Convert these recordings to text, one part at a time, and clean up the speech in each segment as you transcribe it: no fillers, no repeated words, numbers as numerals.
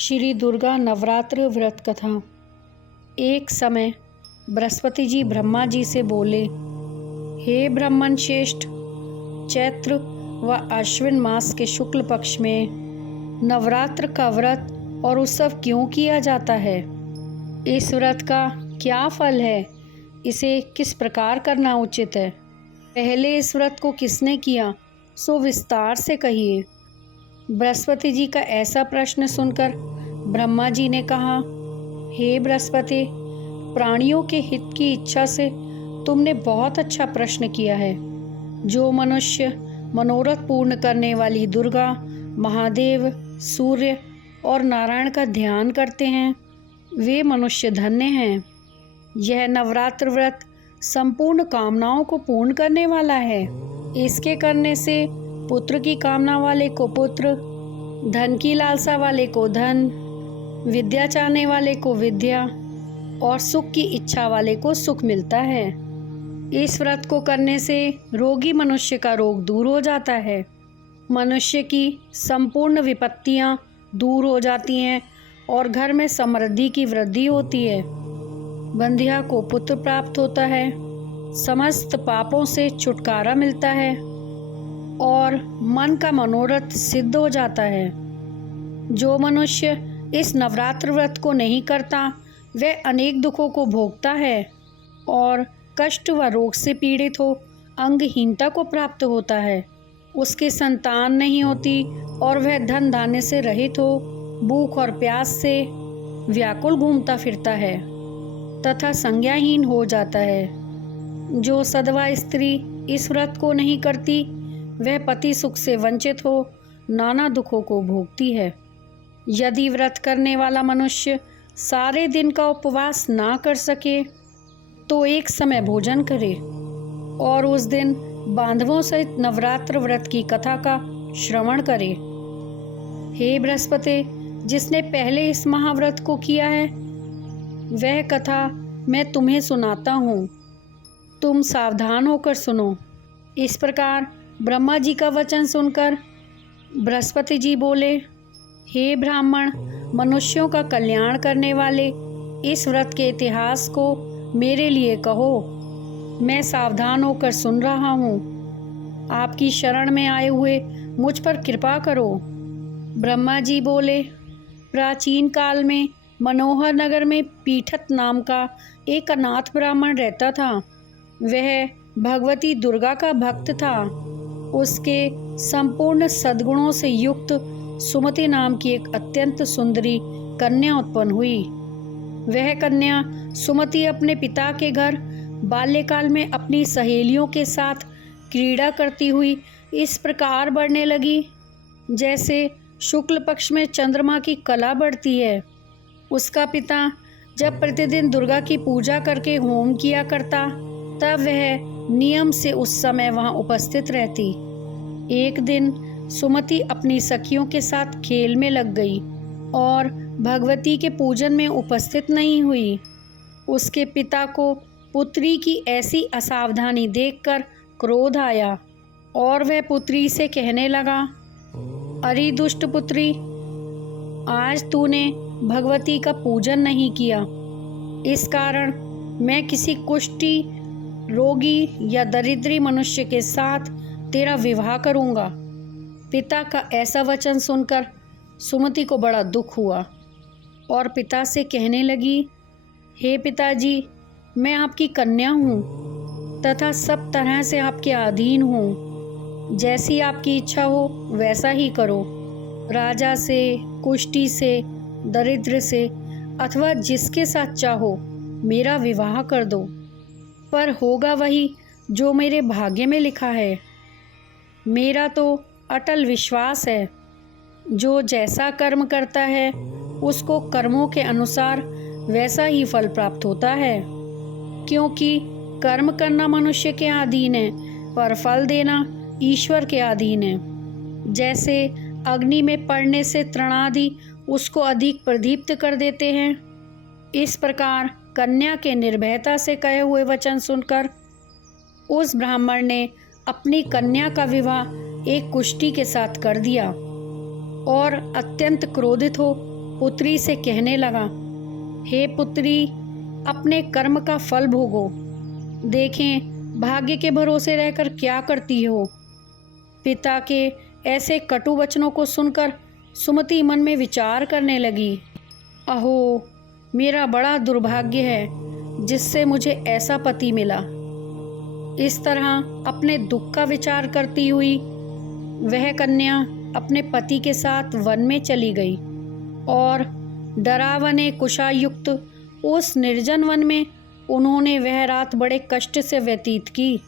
श्री दुर्गा नवरात्र व्रत कथा। एक समय बृहस्पति जी ब्रह्मा जी से बोले, हे ब्राह्मण श्रेष्ठ, चैत्र व अश्विन मास के शुक्ल पक्ष में नवरात्र का व्रत और उत्सव क्यों किया जाता है? इस व्रत का क्या फल है? इसे किस प्रकार करना उचित है? पहले इस व्रत को किसने किया, सो विस्तार से कहिए। बृहस्पति जी का ऐसा प्रश्न सुनकर ब्रह्मा जी ने कहा, हे बृहस्पति, प्राणियों के हित की इच्छा से तुमने बहुत अच्छा प्रश्न किया है। जो मनुष्य मनोरथ पूर्ण करने वाली दुर्गा, महादेव, सूर्य और नारायण का ध्यान करते हैं, वे मनुष्य धन्य हैं। यह नवरात्र व्रत संपूर्ण कामनाओं को पूर्ण करने वाला है। इसके करने से पुत्र की कामना वाले को पुत्र, धन की लालसा वाले को धन, विद्या चाहने वाले को विद्या और सुख की इच्छा वाले को सुख मिलता है। इस व्रत को करने से रोगी मनुष्य का रोग दूर हो जाता है, मनुष्य की संपूर्ण विपत्तियां दूर हो जाती हैं और घर में समृद्धि की वृद्धि होती है। बंधिया को पुत्र प्राप्त होता है, समस्त पापों से छुटकारा मिलता है और मन का मनोरथ सिद्ध हो जाता है। जो मनुष्य इस नवरात्र व्रत को नहीं करता, वह अनेक दुखों को भोगता है और कष्ट व रोग से पीड़ित हो अंगहीनता को प्राप्त होता है। उसकी संतान नहीं होती और वह धन धान्य से रहित हो भूख और प्यास से व्याकुल घूमता फिरता है तथा संज्ञाहीन हो जाता है। जो सधवा स्त्री इस व्रत को नहीं करती, वह पति सुख से वंचित हो नाना दुखों को भोगती है। यदि व्रत करने वाला मनुष्य सारे दिन का उपवास ना कर सके, तो एक समय भोजन करे और उस दिन बांधवों सहित नवरात्र व्रत की कथा का श्रवण करे। हे बृहस्पति, जिसने पहले इस महाव्रत को किया है, वह कथा मैं तुम्हें सुनाता हूँ। तुम सावधान होकर सुनो। इस प्रकार ब्रह्मा जी का वचन सुनकर बृहस्पति जी बोले, हे ब्राह्मण, मनुष्यों का कल्याण करने वाले इस व्रत के इतिहास को मेरे लिए कहो। मैं सावधान होकर सुन रहा हूँ। आपकी शरण में आए हुए मुझ पर कृपा करो। ब्रह्मा जी बोले, प्राचीन काल में मनोहर नगर में पीठत नाम का एक अनाथ ब्राह्मण रहता था। वह भगवती दुर्गा का भक्त था। उसके संपूर्ण सद्गुणों से युक्त सुमति नाम की एक अत्यंत सुंदरी कन्या उत्पन्न हुई। वह कन्या सुमति अपने पिता के घर बाल्यकाल में अपनी सहेलियों के साथ क्रीड़ा करती हुई इस प्रकार बढ़ने लगी, जैसे शुक्ल पक्ष में चंद्रमा की कला बढ़ती है। उसका पिता जब प्रतिदिन दुर्गा की पूजा करके होम किया करता, तब वह नियम से उस समय वहां उपस्थित रहती। एक दिन सुमति अपनी सखियों के साथ खेल में लग गई और भगवती के पूजन में उपस्थित नहीं हुई। उसके पिता को पुत्री की ऐसी असावधानी देखकर क्रोध आया और वह पुत्री से कहने लगा, अरे दुष्ट पुत्री, आज तूने भगवती का पूजन नहीं किया। इस कारण मैं किसी कुष्ठी, रोगी या दरिद्री मनुष्य के साथ तेरा विवाह करूंगा। पिता का ऐसा वचन सुनकर सुमति को बड़ा दुख हुआ और पिता से कहने लगी, हे पिताजी, मैं आपकी कन्या हूँ तथा सब तरह से आपके अधीन हूँ। जैसी आपकी इच्छा हो वैसा ही करो। राजा से, कुष्ठी से, दरिद्र से अथवा जिसके साथ चाहो मेरा विवाह कर दो, पर होगा वही जो मेरे भाग्य में लिखा है। मेरा तो अटल विश्वास है, जो जैसा कर्म करता है उसको कर्मों के अनुसार वैसा ही फल प्राप्त होता है। क्योंकि कर्म करना मनुष्य के अधीन है, पर फल देना ईश्वर के अधीन है। जैसे अग्नि में पड़ने से तृणादि उसको अधिक प्रदीप्त कर देते हैं, इस प्रकार कन्या के निर्भयता से कहे हुए वचन सुनकर उस ब्राह्मण ने अपनी कन्या का विवाह एक कुष्ठी के साथ कर दिया और अत्यंत क्रोधित हो पुत्री से कहने लगा, हे पुत्री, अपने कर्म का फल भोगो। देखें भाग्य के भरोसे रहकर क्या करती हो। पिता के ऐसे कटु वचनों को सुनकर सुमति मन में विचार करने लगी, अहो, मेरा बड़ा दुर्भाग्य है जिससे मुझे ऐसा पति मिला। इस तरह अपने दुख का विचार करती हुई वह कन्या अपने पति के साथ वन में चली गई और डरावने कुशायुक्त उस निर्जन वन में उन्होंने वह रात बड़े कष्ट से व्यतीत की।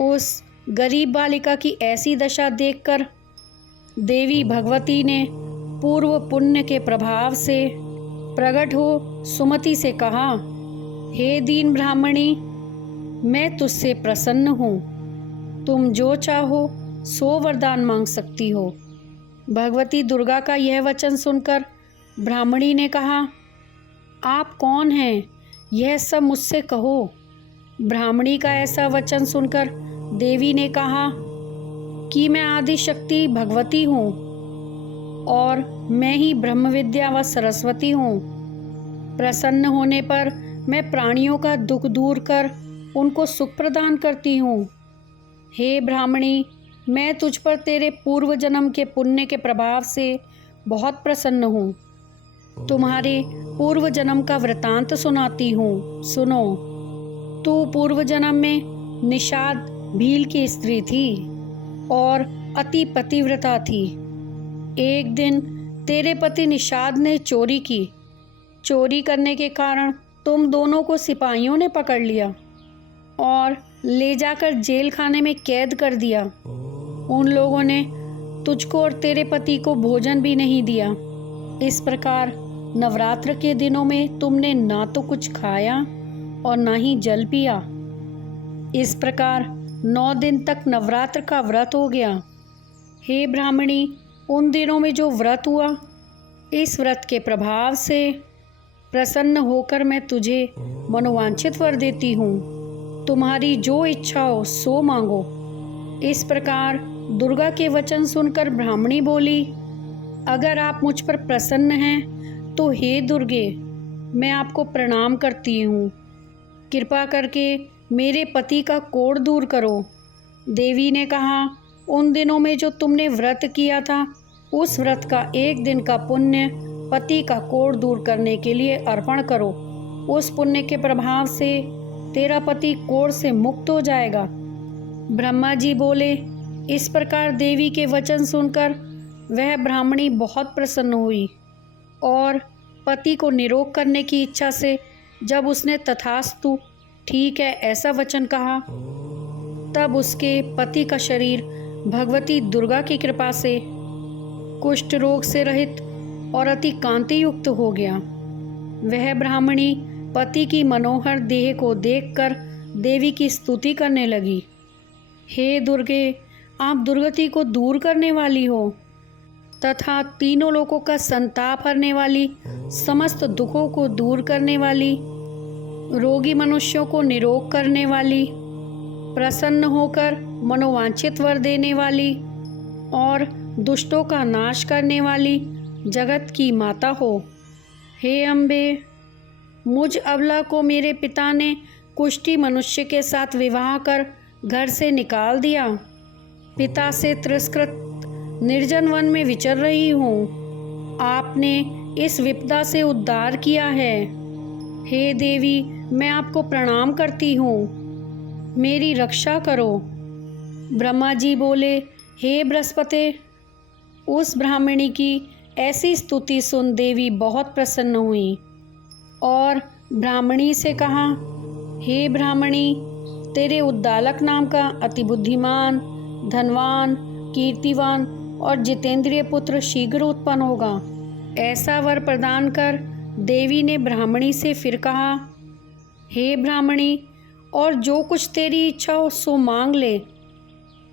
उस गरीब बालिका की ऐसी दशा देखकर देवी भगवती ने पूर्व पुण्य के प्रभाव से प्रकट हो सुमति से कहा, हे दीन ब्राह्मणी, मैं तुझसे प्रसन्न हूँ। तुम जो चाहो सो वरदान मांग सकती हो। भगवती दुर्गा का यह वचन सुनकर ब्राह्मणी ने कहा, आप कौन हैं, यह सब मुझसे कहो। ब्राह्मणी का ऐसा वचन सुनकर देवी ने कहा कि मैं आदि शक्ति भगवती हूँ और मैं ही ब्रह्म विद्या व सरस्वती हूँ। प्रसन्न होने पर मैं प्राणियों का दुख दूर कर उनको सुख प्रदान करती हूँ। हे ब्राह्मणी, मैं तुझ पर तेरे पूर्व जन्म के पुण्य के प्रभाव से बहुत प्रसन्न हूँ। तुम्हारे पूर्व जन्म का वृतांत सुनाती हूँ, सुनो। तू पूर्व जन्म में निषाद भील की स्त्री थी और अति पतिव्रता थी। एक दिन तेरे पति निषाद ने चोरी की। चोरी करने के कारण तुम दोनों को सिपाहियों ने पकड़ लिया और ले जाकर जेल खाने में कैद कर दिया। उन लोगों ने तुझको और तेरे पति को भोजन भी नहीं दिया। इस प्रकार नवरात्र के दिनों में तुमने ना तो कुछ खाया और ना ही जल पिया। इस प्रकार 9 दिन तक नवरात्र का व्रत हो गया। हे ब्राह्मणी, उन दिनों में जो व्रत हुआ, इस व्रत के प्रभाव से प्रसन्न होकर मैं तुझे मनोवांछित वर देती हूँ। तुम्हारी जो इच्छा हो सो मांगो। इस प्रकार दुर्गा के वचन सुनकर ब्राह्मणी बोली, अगर आप मुझ पर प्रसन्न हैं तो हे दुर्गे, मैं आपको प्रणाम करती हूँ। कृपा करके मेरे पति का कोढ़ दूर करो। देवी ने कहा, उन दिनों में जो तुमने व्रत किया था, उस व्रत का 1 दिन का पुण्य पति का कोढ़ दूर करने के लिए अर्पण करो। उस पुण्य के प्रभाव से तेरा पति कोढ़ से मुक्त हो जाएगा। ब्रह्मा जी बोले। इस प्रकार देवी के वचन सुनकर वह ब्राह्मणी बहुत प्रसन्न हुई और पति को निरोग करने की इच्छा से जब उसने तथास्तु, ठीक है, ऐसा वचन कहा, तब उसके पति का शरीर भगवती दुर्गा की कृपा से कुष्ठ रोग से रहित और अति कांति युक्त हो गया। वह ब्राह्मणी पति की मनोहर देह को देखकर देवी की स्तुति करने लगी। हे दुर्गे, आप दुर्गति को दूर करने वाली हो तथा तीनों लोकों का संताप हरने वाली, समस्त दुखों को दूर करने वाली, रोगी मनुष्यों को निरोग करने वाली, प्रसन्न होकर मनोवांछित वर देने वाली और दुष्टों का नाश करने वाली जगत की माता हो। हे अम्बे, मुझ अबला को मेरे पिता ने कुष्ठी मनुष्य के साथ विवाह कर घर से निकाल दिया। पिता से तिरस्कृत निर्जन वन में विचर रही हूँ। आपने इस विपदा से उद्धार किया है। हे देवी, मैं आपको प्रणाम करती हूँ, मेरी रक्षा करो। ब्रह्मा जी बोले, हे बृहस्पति, उस ब्राह्मणी की ऐसी स्तुति सुन देवी बहुत प्रसन्न हुई और ब्राह्मणी से कहा, हे ब्राह्मणी, तेरे उद्दालक नाम का अति बुद्धिमान, धनवान, कीर्तिवान और जितेंद्रिय पुत्र शीघ्र उत्पन्न होगा। ऐसा वर प्रदान कर देवी ने ब्राह्मणी से फिर कहा, हे ब्राह्मणी, और जो कुछ तेरी इच्छा हो सो मांग ले।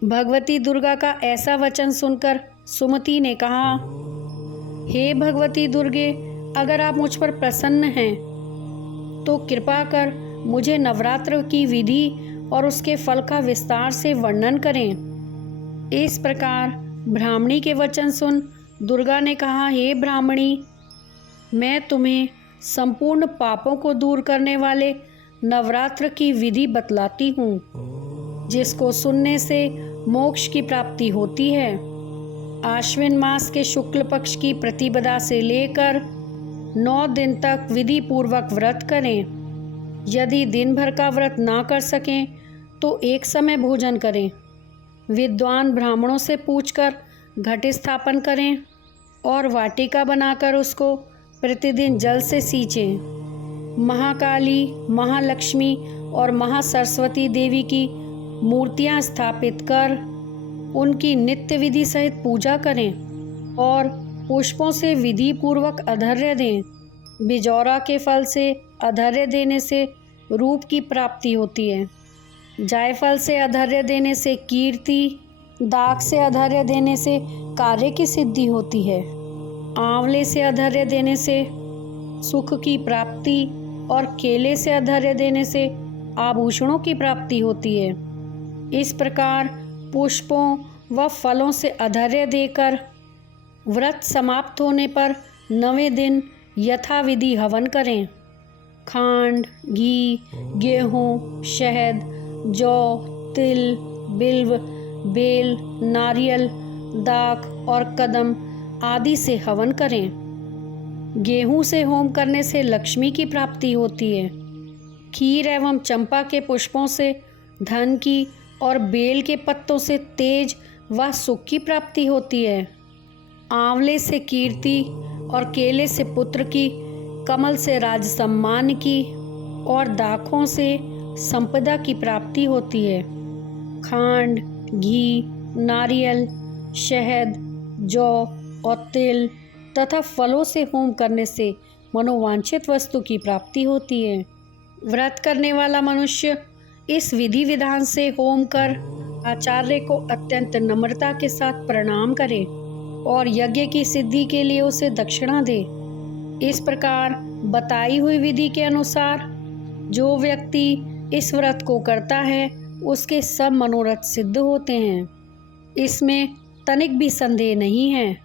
भगवती दुर्गा का ऐसा वचन सुनकर सुमति ने कहा, हे भगवती दुर्गे, अगर आप मुझ पर प्रसन्न हैं तो कृपा कर मुझे नवरात्र की विधि और उसके फल का विस्तार से वर्णन करें। इस प्रकार ब्राह्मणी के वचन सुन दुर्गा ने कहा, हे ब्राह्मणी, मैं तुम्हें संपूर्ण पापों को दूर करने वाले नवरात्र की विधि बतलाती हूँ, जिसको सुनने से मोक्ष की प्राप्ति होती है। आश्विन मास के शुक्ल पक्ष की प्रतिपदा से लेकर 9 दिन तक विधि पूर्वक व्रत करें। यदि दिन भर का व्रत ना कर सकें तो एक समय भोजन करें। विद्वान ब्राह्मणों से पूछकर घट स्थापन करें और वाटिका बनाकर उसको प्रतिदिन जल से सींचें। महाकाली, महालक्ष्मी और महासरस्वती देवी की मूर्तियां स्थापित कर उनकी नित्य विधि सहित पूजा करें और पुष्पों से विधि पूर्वक अर्घ्य दें। बिजौरा के फल से अर्घ्य देने से रूप की प्राप्ति होती है। जायफल से अर्घ्य देने से कीर्ति, दाख से अर्घ्य देने से कार्य की सिद्धि होती है। आंवले से अर्घ्य देने से सुख की प्राप्ति और केले से अर्घ्य देने से आभूषणों की प्राप्ति होती है। इस प्रकार पुष्पों व फलों से अर्घ्य देकर व्रत समाप्त होने पर 9वें दिन यथाविधि हवन करें। खांड, घी, गेहूँ, शहद, जौ, तिल, बिल्व, बेल, नारियल, दाख और कदम आदि से हवन करें। गेहूं से होम करने से लक्ष्मी की प्राप्ति होती है। खीर एवं चंपा के पुष्पों से धन की और बेल के पत्तों से तेज व सुख की प्राप्ति होती है। आंवले से कीर्ति और केले से पुत्र की, कमल से राज सम्मान की और दाखों से संपदा की प्राप्ति होती है। खांड, घी, नारियल, शहद, जौ और तिल तथा फलों से होम करने से मनोवांछित वस्तु की प्राप्ति होती है। व्रत करने वाला मनुष्य इस विधि विधान से होम कर आचार्य को अत्यंत नम्रता के साथ प्रणाम करे और यज्ञ की सिद्धि के लिए उसे दक्षिणा दे। इस प्रकार बताई हुई विधि के अनुसार जो व्यक्ति इस व्रत को करता है उसके सब मनोरथ सिद्ध होते हैं। इसमें तनिक भी संदेह नहीं है।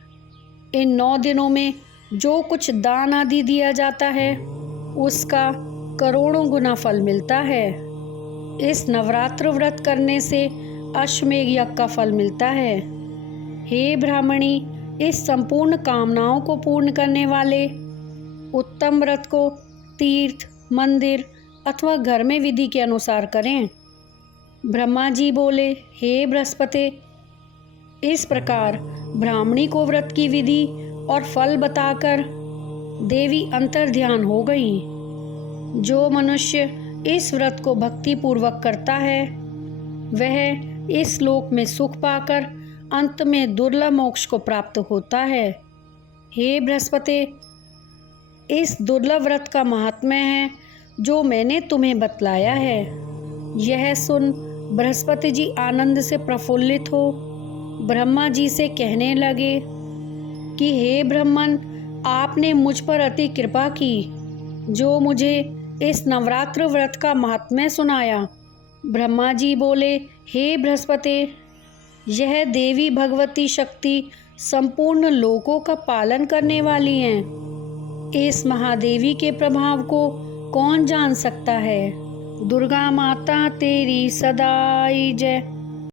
इन 9 दिनों में जो कुछ दान आदि दिया जाता है उसका करोड़ों गुना फल मिलता है। इस नवरात्र व्रत करने से अश्वमेघ यज्ञ का फल मिलता है। हे ब्राह्मणी, इस संपूर्ण कामनाओं को पूर्ण करने वाले उत्तम व्रत को तीर्थ, मंदिर अथवा घर में विधि के अनुसार करें। ब्रह्मा जी बोले, हे बृहस्पति, इस प्रकार ब्राह्मणी को व्रत की विधि और फल बताकर देवी अंतर ध्यान हो गई। जो मनुष्य इस व्रत को भक्ति पूर्वक करता है वह इस लोक में सुख पाकर अंत में दुर्लभ मोक्ष को प्राप्त होता है। हे बृहस्पति, इस दुर्लभ व्रत का महात्म्य है जो मैंने तुम्हें बतलाया है। यह सुन बृहस्पति जी आनंद से प्रफुल्लित हो ब्रह्मा जी से कहने लगे कि हे ब्रह्मन, आपने मुझ पर अति कृपा की जो मुझे इस नवरात्र व्रत का महात्म्य सुनाया। ब्रह्मा जी बोले, हे बृहस्पति, यह देवी भगवती शक्ति संपूर्ण लोकों का पालन करने वाली हैं। इस महादेवी के प्रभाव को कौन जान सकता है। दुर्गा माता तेरी सदाई जय।